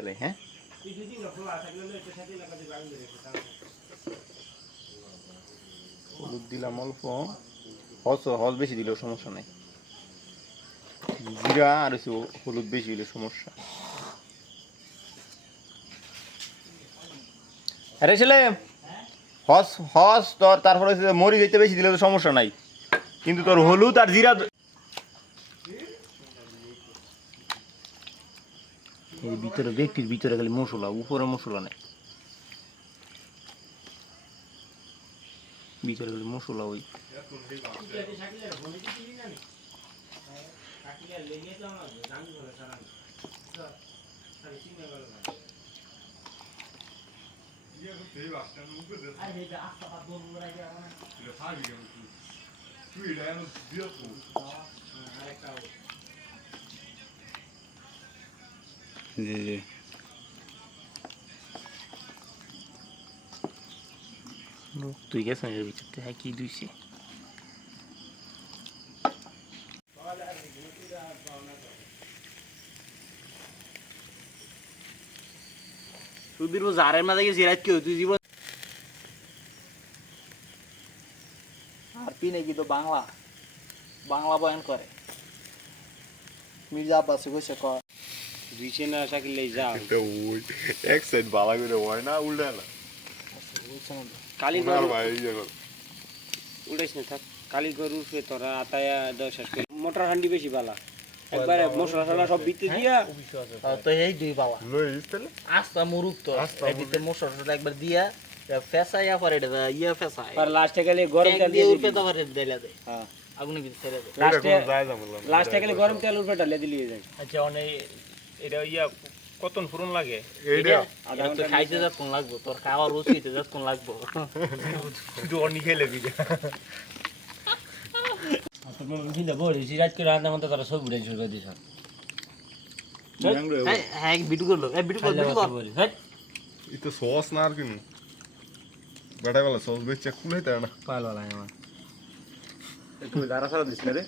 তেলে হ্যাঁ হলুদ দিলাম অল্প হলুদ বেশি দিলেও সমস্যা নাই জিরা আর একটু হলুদ বেশি দিলে সমস্যা আরে ছেলে হস হস তোর তারপরে মরি যেতে বেশি দিলে তো সমস্যা নাই কিন্তু তোর হলুদ আর জিরা এই ভিতরে ব্যক্তির ভিতরে খালি মশলা উপরে মশলা নাই ভিতরে খালি মশলা ওই জি জি তুই গেছ এর ভিতরতে হ্যাঁ কি দুইছে সুধীর জারের মাঝে গিয়ে জিরাত কি তুই জীবন আর পি নাকি তো বাংলা বাংলা বয়ান করে মির্জা আব্বাস কইছে ক দুইছে না শাকিলে যাও এটা ওই এক সাইড বালা করে হয় না উল্টা না কালি গরু উড়াইছ না থাক কালি গরু ফে তোরা আতায়া 10 মোটর হান্ডি বেশি বালা একবারে মশলা টলা সব বিতে দিয়া তো এই দুই বালা লইস তাহলে আস্তা মুরুক তো এদিকে মশলা টলা একবার দিয়া ফেসায়া পরে এটা ইয়া ফেসায় আর লাস্টে গেলে গরম তেল দিয়ে উঠে তো পরে দেলা দে হ্যাঁ আগুনে ভিতরে ছেড়ে দে লাস্টে গেলে গরম তেল উপরে ঢালে দিলি যায় আচ্ছা অনে এটা ইয়া কতন ফুরন লাগে এইটা আধা ঘন্টা খাইতে যা কোন লাগবো তোর খাওয়া রুচিতে যা কোন লাগবো তুই অনি খেলে বিজা তোর মন দিলে বড়ি সিরাজ করে রান্না মত তারা সব উড়ে শুরু দিছ হ্যাঁ হ্যাঁ বিটু করলো এ বিটু কর হ্যাঁ ই তো সস না আর কিনু বেটা বলে সস বেচে খুলে তাই না পাল वाला है আমার একটু দাঁড়া সারা দিছ রে